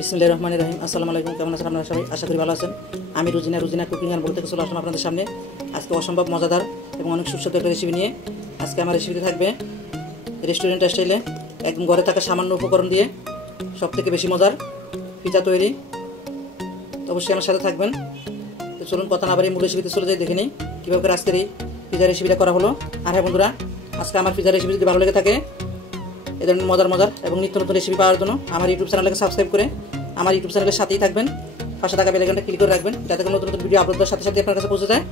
বিসমিল্লাহির রহমানির রহিম। আসসালামু আলাইকুম। কেমন আছেন আপনারা সবাই? আশা করি ভালো আছেন। আমি রুজিনা কুকিং অ্যান্ড বলতে চলে আসলাম আপনাদের সামনে আজকে অসম্ভব মজাদার এবং অনেক সুস্বাদু একটা রেসিপি নিয়ে। আজকে আমার রেসিপিতে থাকবে রেস্টুরেন্ট স্টাইলে একদম ঘরে থাকা সামান্য উপকরণ দিয়ে সবথেকে বেশি মজার পিজা তৈরি। তো অবশ্যই আমার সাথে থাকবেন। তো চলুন কথা না বাড়িয়ে মূল রেসিপিতে চলে যাই, দেখে নিই কীভাবে করে আজকের এই পিজা রেসিপিটা করা হলো। আর হ্যাঁ বন্ধুরা, আজকে আমার পিজা রেসিপি যদি ভালো লেগে থাকে এই ধরনের মজার এবং নিত্য নতুন রেসিপি পাওয়ার জন্য আমার ইউটিউব চ্যানেলকে সাবস্ক্রাইব করে আমার ইউটিউব চ্যানেলের সাথেই থাকবেন। পাশে থাকা বেল আইকনটা ক্লিক করে রাখবেন যাতে করে নতুন নতুন ভিডিও আপলোড করার সাথে সাথে আপনার কাছে পৌঁছে যায়।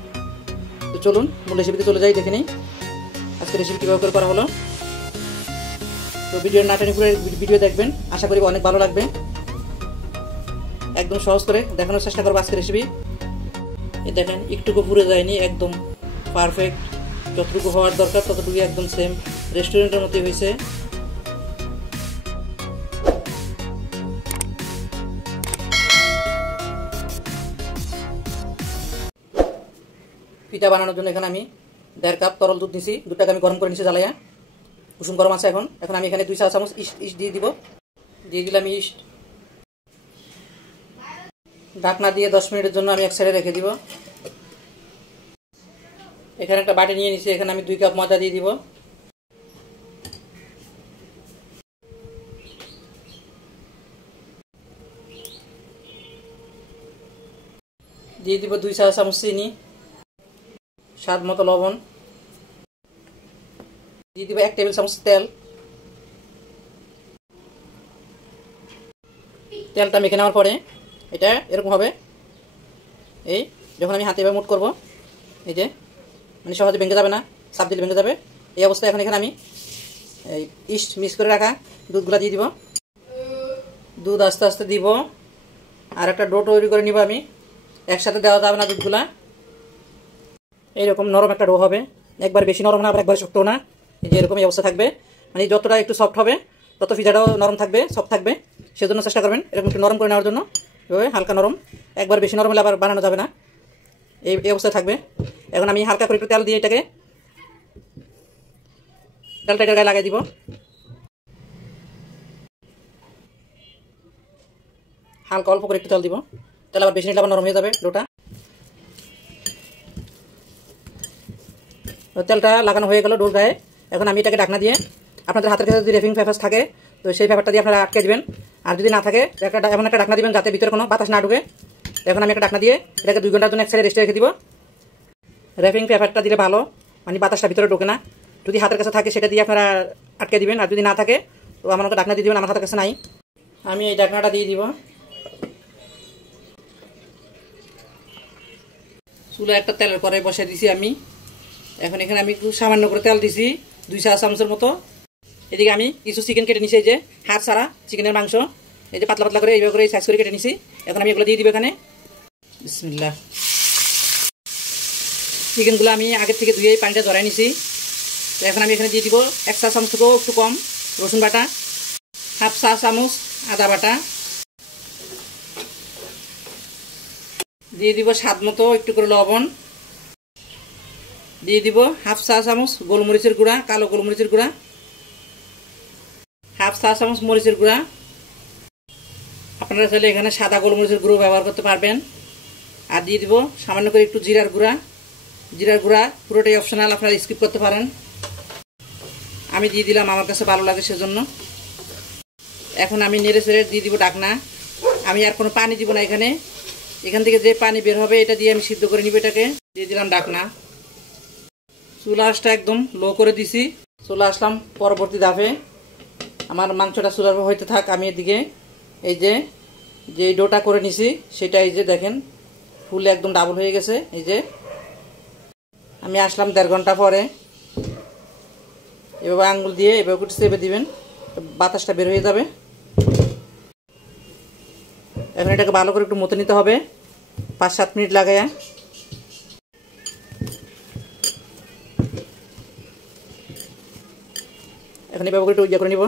তো চলুন মূল রেসিপিতে চলে যাই, দেখে নিই আজকে রেসিপি কীভাবে করে করা হলো। তো ভিডিও না টেনে পুরো ভিডিও দেখবেন, আশা করি অনেক ভালো লাগবে। একদম সহজ করে দেখানোর চেষ্টা করবো আজকে রেসিপি। এই দেখেন একটুকু পুড়ে যায়নি, একদম পারফেক্ট। যতটুকু হওয়ার দরকার ততটুকু একদম সেম রেস্টুরেন্টের মতোই হয়েছে। পিঠা বানানোর জন্য এখানে আমি 1.5 কাপ তরল দুধ নিছি। দুধটাকে আমি গরম করে নিছি জ্বালাইয়া, কুসুম গরম আছে। এখন আমি এখানে 2 চা চামচ ইস্ট দিয়ে দিব। দিয়ে দিলাম ইস্ট। ঢাকনা দিয়ে 10 মিনিটের জন্য আমি এক সাইডে রেখে দিব। এখানে একটা বাটি নিয়ে নিছি, এখানে আমি 2 কাপ ময়দা দিয়ে দিব। দিয়ে দিব 2 চা চামচ চিনি, স্বাদ মতো লবণ, দিয়ে দিব 1 টেবিল চামচ তেল। তেলটা মেখে নেওয়ার পরে এটা এরকম হবে। এই যখন আমি হাতে এভাবে মুট করবো, এই যে মানে সহজে ভেঙে যাবে না, চাপ দিলে ভেঙে যাবে। এই অবস্থায় এখন এখানে আমি এই ইস্ট মিক্স করে রাখা দুধগুলা দিয়ে দিব। দুধ আস্তে আস্তে দিব, আর একটা ডো তৈরি করে নিব আমি। একসাথে দেওয়া যাবে না দুধগুলা, এইরকম নরম একটা ডো হবে। একবার বেশি নরম না, আবার একবার শক্ত না। এই যে এরকম এই অবস্থা থাকবে। মানে যতটা একটু সফট হবে তত পিজাটাও নরম থাকবে, সফট থাকবে। সেজন্য চেষ্টা করবেন এরকম একটু নরম করে নেওয়ার জন্য। এভাবে হালকা নরম, একবার বেশি নরম হলে আবার বানানো যাবে না। এই অবস্থায় থাকবে। এখন আমি হালকা করে একটু তেল দিয়ে তেলটা এটার গায়ে লাগিয়ে দিব। হালকা অল্প করে একটু তেল দিব, তেল আবার বেশি নিলে আবার নরম হয়ে যাবে ডোটা। তেলটা লাগানো হয়ে গেল ডোর গায়ে। এখন আমি এটাকে ঢাকনা দিয়ে, আপনাদের হাতের কাছে যদি রেফিং পেপার থাকে তো সেই পেপারটা দিয়ে আপনারা আটকে দিবেন। আর যদি না থাকে এমন একটা ঢাকনা দিবেন যাতে ভিতরে কোনো বাতাস না ঢুকে। এখন আমি একটা ঢাকনা দিয়ে এটাকে 2 ঘন্টার জন্য এক সাইডে রেস্টে রেখে দিব। রেফিং পেপারটা দিলে ভালো, মানে বাতাসটা ভিতরে ঢোকে না। যদি হাতের কাছে থাকে সেটা দিয়ে আপনারা আটকে দিবেন, আর যদি না থাকে তো আমার মতো ঢাকনা দিয়ে দিবেন। আমার হাতের কাছে নাই, আমি এই ঢাকনাটা দিয়ে দিব। চুলা একটা তেলের কড়াই বসিয়ে দিছি আমি। এখন এখানে আমি একটু সামান্য করে তেল দিছি, 2 চা চামচের মতো। এদিকে আমি কিছু চিকেন কেটে নিছি, এই যে হাড় ছাড়া চিকেনের মাংস, এই যে পাতলা পাতলা করে এইভাবে করে সাইজ করে কেটে নিছি। এখন আমি এগুলো দিয়ে দিব এখানে। বিসমিল্লাহ। চিকেনগুলো আমি আগের থেকে ধুয়ে পানিটা ঝরাই নিছি। তো এখন আমি এখানে দিয়ে দিব 1 চা চামচ থেকেও একটু কম রসুন বাটা, 1/2 চা চামচ আদা বাটা, দিয়ে দিব স্বাদ মতো একটু করে লবণ, দিয়ে দিব 1/2 চা চামচ গোলমরিচের গুঁড়া, কালো গোলমরিচের গুঁড়া, 1/2 চা চামচ মরিচের গুঁড়া। আপনারা চাইলে এখানে সাদা গোলমরিচের গুঁড়ো ব্যবহার করতে পারবেন। আর দিয়ে দিব সামান্য করে একটু জিরার গুঁড়া। জিরার গুঁড়া পুরোটাই অপশনাল, আপনারা স্কিপ করতে পারেন। আমি দিয়ে দিলাম, আমার কাছে ভালো লাগে সেজন্য। এখন আমি নেড়ে চেড়ে দিয়ে দিব ঢাকনা। আমি আর কোনো পানি দিব না এখান থেকে যে পানি বের হবে এটা দিয়ে আমি সিদ্ধ করে নিব। এটাকে দিয়ে দিলাম ঢাকনা। চুলা আঁচটা একদম লো করে দিছি। চলে আসলাম পরবর্তী ধাপে। আমার মাংসটা চুলার হইতে থাক, আমি এদিকে এই যে ডোটা করে নিছি সেটা এই যে দেখেন ফুলে একদম ডাবল হয়ে গেছে। এই যে আমি আসলাম 1.5 ঘন্টা পরে। এভাবে আঙ্গুল দিয়ে এভাবে একটু চেপে দিবেন, বাতাসটা বের হয়ে যাবে। এখন এটাকে ভালো করে একটু মতে নিতে হবে 5-7 মিনিট লাগাইয়া। এখন এভাবে করে একটু ইয়ে করে নিব।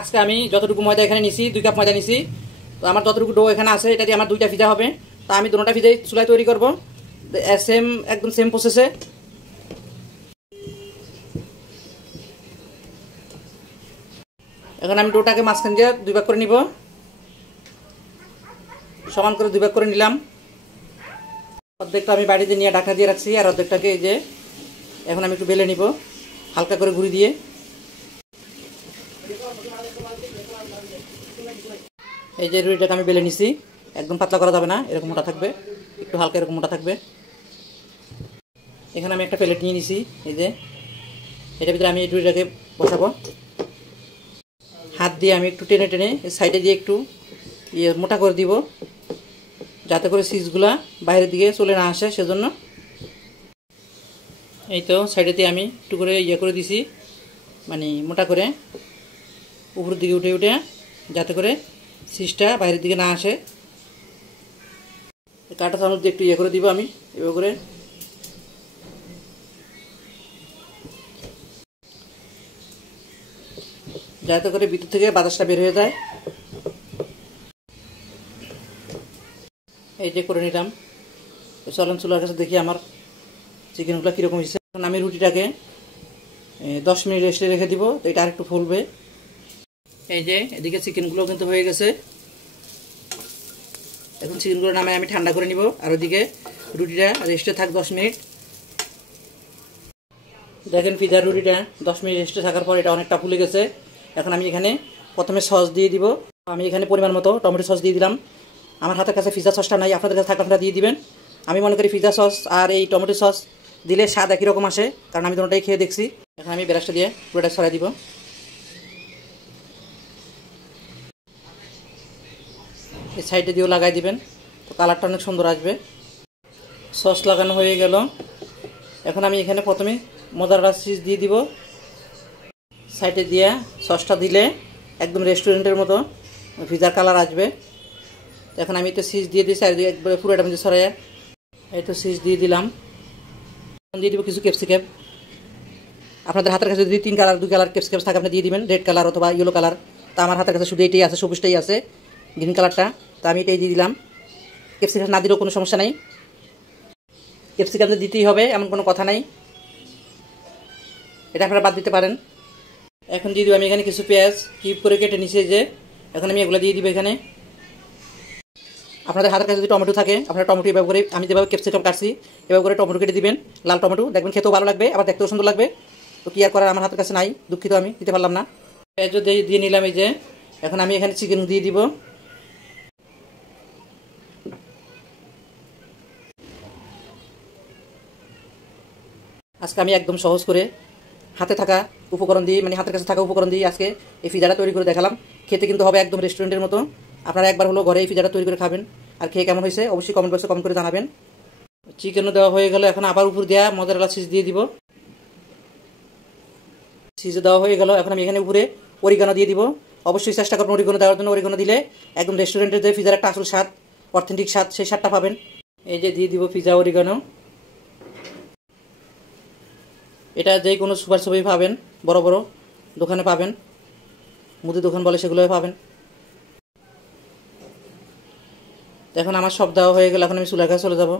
আজকে আমি যতটুকু ময়দা এখানে নিছি, 2 কাপ ময়দা নিছি। তো আমার যতটুকু ডো এখানে আছে এটা দিয়ে আমার 2টা পিজা হবে। তো আমি দুটোটা পিজাই চুলায় তৈরি করব, একদম সেম প্রসেসে। এখন আমি ডোটাকে মাঝখান দিয়ে 2 ভাগ করে নিব, সমান করে 2 ভাগ করে নিলাম। অর্ধেকটা আমি বাড়িতে নিয়ে ঢাকা দিয়ে রাখছি, আর অর্ধেকটাকে এই যে এখন আমি একটু বেলে নিব হালকা করে ঘুরি দিয়ে। এই যে রুটিটাকে আমি বেলে নিছি, একদম পাতলা করা যাবে না, এরকম মোটা থাকবে, একটু হালকা এরকম মোটা থাকবে। এখানে আমি একটা প্লেট নিয়ে নিছি, এই যে এটার ভিতরে আমি এই রুটিটাকে বসাবো। হাত দিয়ে আমি একটু টেনে টেনে সাইডে দিয়ে একটু মোটা করে দিব, যাতে করে চিজগুলা বাইরের দিকে চলে না আসে, সেজন্য। এই তো সাইডেতে আমি একটু করে করে দিছি, মানে মোটা করে উপরের দিকে উঠে উঠে, যাতে করে চিজটা বাইরের দিকে না আসে। কাঁটা চামচ দিয়ে একটু করে দিব আমি এভাবে করে। যাতে করে ভিতর থেকে বাতাসটা বের হয়ে যায়। এই যে করে নিলাম। চলন চুলার কাছে দেখি আমার চিকেনগুলো কীরকম হয়েছে। এখন আমি রুটিটাকে 10 মিনিট রেস্টে রেখে দিব, তো এটা আরেকটু ফুলবে। এই যে এদিকে চিকেনগুলো কিন্তু হয়ে গেছে। এখন চিকেনগুলো নামে আমি ঠান্ডা করে নিব, আর ওদিকে রুটিটা রেস্টে থাক 10 মিনিট। দেখেন পিজার রুটিটা 10 মিনিট রেস্টে থাকার পর এটা অনেকটা ফুলে গেছে। এখন আমি এখানে প্রথমে সস দিয়ে দিব। আমি এখানে পরিমাণ মতো টমেটো সস দিয়ে দিলাম। আমার হাতের কাছে পিজা সসটা নাই, আপনাদের কাছে থাকলে আপনারা দিয়ে দিবেন। আমি মনে করি পিজা সস আর এই টমেটো সস দিলে স্বাদ একই রকম আসে, কারণ আমি দুটোটাই খেয়ে দেখছি। এখন আমি ব্রাশটা দিয়ে পুরোটা ছড়াই দিব। এই সাইডে দিয়েও লাগাই দিবেন, তো কালারটা অনেক সুন্দর আসবে। সস লাগানো হয়ে গেল। এখন আমি এখানে প্রথমে মোজারেলা চিজ দিয়ে দিব। সাইডে দিয়ে সসটা দিলে একদম রেস্টুরেন্টের মতো পিজার কালার আসবে। এখন আমি তো চিজ দিয়ে দিই, চারিদিকে একবারে পুরোটা মধ্যে ছড়াইয়া। এই তো চিজ দিয়ে দিলাম। দিয়ে দিব কিছু ক্যাপসিকাম। আপনাদের হাতের কাছে যদি 3 কালার 2 কালার ক্যাপসিকাম থাকে আপনি দিয়ে দিবেন, রেড কালার অথবা ইয়েলো কালার। তা আমার হাতের কাছে শুধু এটাই আছে, সবুজটাই আছে, গ্রিন কালারটা, তা আমি এটাই দিয়ে দিলাম। ক্যাপসিকাম না দিলেও কোনো সমস্যা নাই, ক্যাপসিকাম দিতেই হবে এমন কোনো কথা নাই, এটা আপনারা বাদ দিতে পারেন। এখন দিয়ে দিব আমি এখানে কিছু পেঁয়াজ কিউব করে কেটে নিচে, যে এখন আমি এগুলো দিয়ে দিব এখানে। আপনাদের হাতের কাছে যদি টমেটো থাকে আপনারা টমেটো এভাবে করে, আমি যেভাবে ক্যাপসিকাম কাটছি এভাবে করে টমেটো কেটে দিবেন, লাল টমেটো, দেখবেন খেতেও ভালো লাগবে, আবার দেখতেও সুন্দর লাগবে। তো কি আর করার, আমার হাতের কাছে নাই, দুঃখিত, আমি দিতে পারলাম না। পেঁয়াজও দিয়ে নিলাম। এই যে এখন আমি এখানে চিকেন দিয়ে দিব। আজকে আমি একদম সহজ করে হাতে থাকা উপকরণ দিয়ে, মানে হাতের কাছে থাকা উপকরণ দিয়ে আজকে এই পিজাটা তৈরি করে দেখালাম। খেতে কিন্তু হবে একদম রেস্টুরেন্টের মতো। আপনারা একবার হলো ঘরে এই পিজাটা তৈরি করে খাবেন, আর খেয়ে কেমন হয়েছে অবশ্যই কমেন্ট বক্সে কমেন্ট করে জানাবেন। চিকেনও দেওয়া হয়ে গেল, এখন আবার উপর দেওয়া মোজারেলা চিজ দিয়ে দিব। চিজ দেওয়া হয়ে গেল, এখন আমি এখানে উপরে অরিগানো দিয়ে দিব। অবশ্যই চেষ্টা করবেন অরিগানো দেওয়ার জন্য, অরিগানো দিলে একদম রেস্টুরেন্টের যে পিজার একটা আসল স্বাদ, অথেন্টিক স্বাদ, সেই স্বাদটা পাবেন। এই যে দিয়ে দিব পিজা অরিগানো। এটা যে কোনো সুপার শপেই পাবেন, বড় বড় দোকানে পাবেন, মুদি দোকান বলে সেগুলোই পাবেন। এখন আমার সব দেওয়া হয়ে গেল, এখন আমি চুলার কাছে চলে যাব।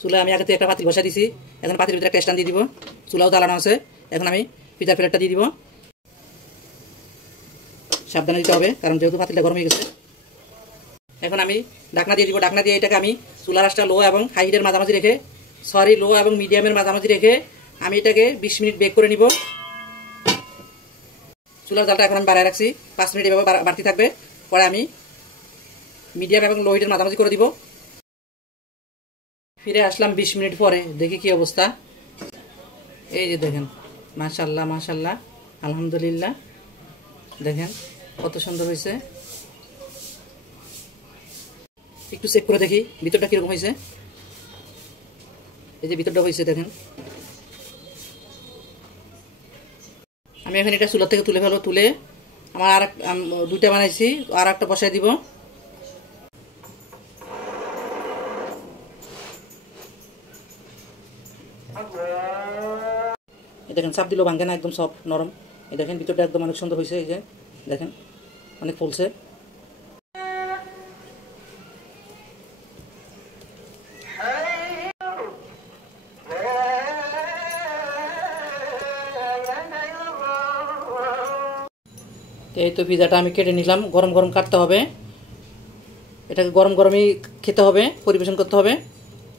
চুলা আমি আগে থেকে একটা পাতিল বসা দিছি, এখন পাতিলের ভিতরে একটা স্ট্যান্ড দিয়ে দিব, চুলাও জ্বালানো আছে। এখন আমি পিজার প্লেটটা দিয়ে দিব। সাবধানে দিতে হবে, কারণ যেহেতু পাতিলটা গরম হয়ে গেছে। এখন আমি ঢাকনা দিয়ে দিব। ঢাকনা দিয়ে এটাকে আমি চুলার আঁচটা লো এবং হাই হিটের মাঝামাঝি রেখে, লো এবং মিডিয়ামের মাঝামাঝি রেখে আমি এটাকে 20 মিনিট বেক করে নিব। চুলার জালটা এখন আমি বাড়ায় রাখছি, 5 মিনিট এভাবে বাড়তি থাকবে। পরে আমি মিডিয়াম এবং লো হিটের মাঝামাঝি করে দিব। ফিরে আসলাম 20 মিনিট পরে, দেখি কি অবস্থা। এই যে দেখেন, মাশাআল্লাহ মাশাআল্লাহ, আলহামদুলিল্লাহ, দেখেন কত সুন্দর হয়েছে। একটু চেক করে দেখি ভিতরটা কিরকম হয়েছে। এই যে ভিতরটা হয়েছে দেখেন। আমি এখন এটা চুলা থেকে তুলে ফেলবো। তুলে আমার আর 2টা বানাইছি, আর একটা বসাই দিব। দেখেন চাপ দিলেও ভাঙে না, একদম সফট নরম। এই দেখেন ভিতরটা একদম অনেক সুন্দর হয়েছে। এই যে দেখেন অনেক ফুলছে। এই তো পিজাটা আমি কেটে নিলাম। গরম গরম কাটতে হবে, এটাকে গরম গরমই খেতে হবে, পরিবেশন করতে হবে।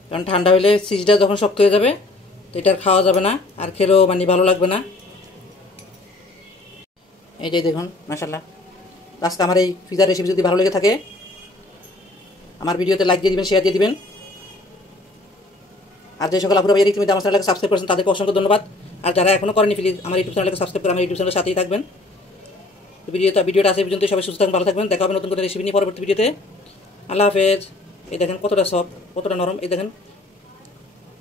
কারণ ঠান্ডা হলে চিজটা যখন শক্ত হয়ে যাবে তো এটা আর খাওয়া যাবে না, আর খেলেও মানে ভালো লাগবে না। এই যে দেখুন মাশাআল্লাহ। আজকে আমার এই পিজার রেসিপি যদি ভালো লেগে থাকে আমার ভিডিওতে লাইক দিয়ে দিবেন, শেয়ার দিয়ে দিবেন। আর যে সকল আপুরা ভাইয়া ইতিমধ্যে আমার চ্যানেলকে সাবস্ক্রাইব করেছেন তাদেরকে অসংখ্য ধন্যবাদ। আর যারা এখনও করেনি প্লিজ আমার ইউটিউব চ্যানেলকে সাবস্ক্রাইব করে আমার ইউটিউব চ্যানেলের সাথেই থাকবেন। ভিডিওটা আসে পর্যন্ত সবাই সুস্থ থাকবেন, ভালো থাকবেন। দেখা হবে নতুন করে রেসিপি নিয়ে পরবর্তী ভিডিওতে। আল্লাহ হাফেজ। এই দেখেন কতটা সফট, কতটা নরম, এই দেখেন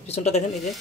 পিছনটা দেখেন, এই যে